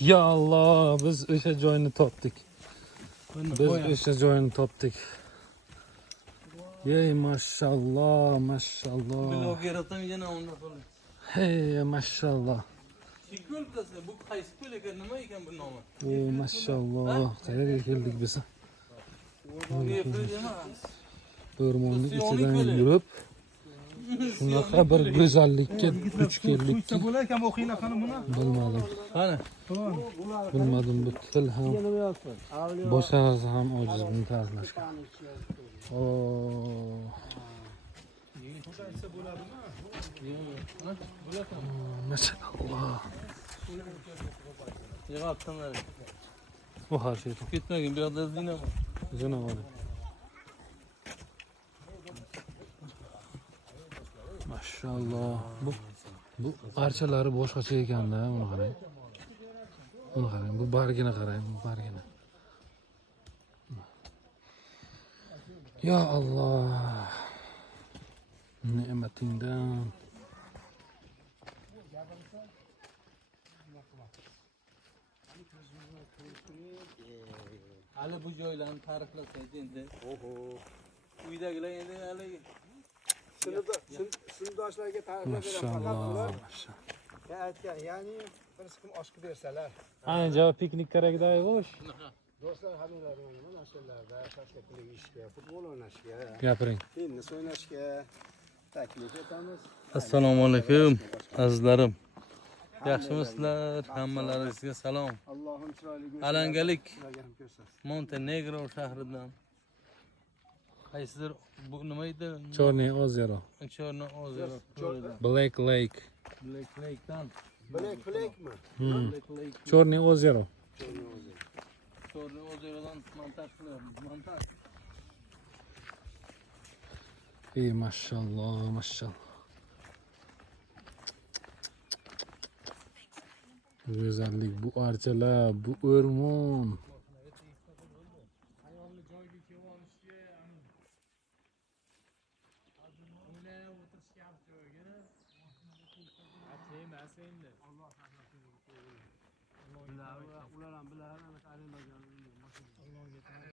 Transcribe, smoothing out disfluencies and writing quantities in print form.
Ya Allah, biz o'sha joyni topdik. Biz o'sha joyni topdik. Yey maşallah, maşallah. Blog yaratamayacağına ondan sonra. Hey maşallah. Şikol kası bu qaysi ko'l ekan, nima ekan bu nomi? Ey maşallah. Qayerga keldik biz? O'rmonning ichidan yurib, shunaqa bir go'zallikka duch keldikki, bo'lar ekan o'qinglar qani buni. bilmadim. Qani? Bilmadim, bu til ham boshqa narsa ham ojiz buni ta'riflashga. Maşallah. Yig'atdilar. Bu har şey. Ketmagin, bu yoqda zina bor. Canavar. Maşallah. Bu parchalari boshqacha ekanda, buni qarang. Buni qarang, bu bargini qarang, bu bargini. Ya Allah. Ne'matingdan. Hali bu joylarni ta'riflasangiz endi. Oho. Uydagilar endi hali Sinfdoshlarga ta'riflab Maşallah. aytgan, ya'ni bir siqim oshqib bersalar. Anca piknik kerakda hoş. Do'stlar hammalaring mana shu yerlarda shashlik yeyishga, futbol o'ynashga, Gapiring. tennis o'ynashga taklif etamiz. Assalomu alaykum azizlarim. Yaxshimisizlar? Hammalaringizga salom. Allohim chiroyli Alangalik ham ko'rsasin. Montenegro shahridan. Qaysidir bu nima edi? Chorniy ozero. Chorni ozero. Black Lake. Black Lake'dan. Black Blackmi? Black Lake. Chorniy ozero. Chorni ozerodan montaj qilyapmiz. Montaj. Ey maşallah, maşallah. Güzellik, bu archalar, bu o'rmon. Ular ham bilalar, ana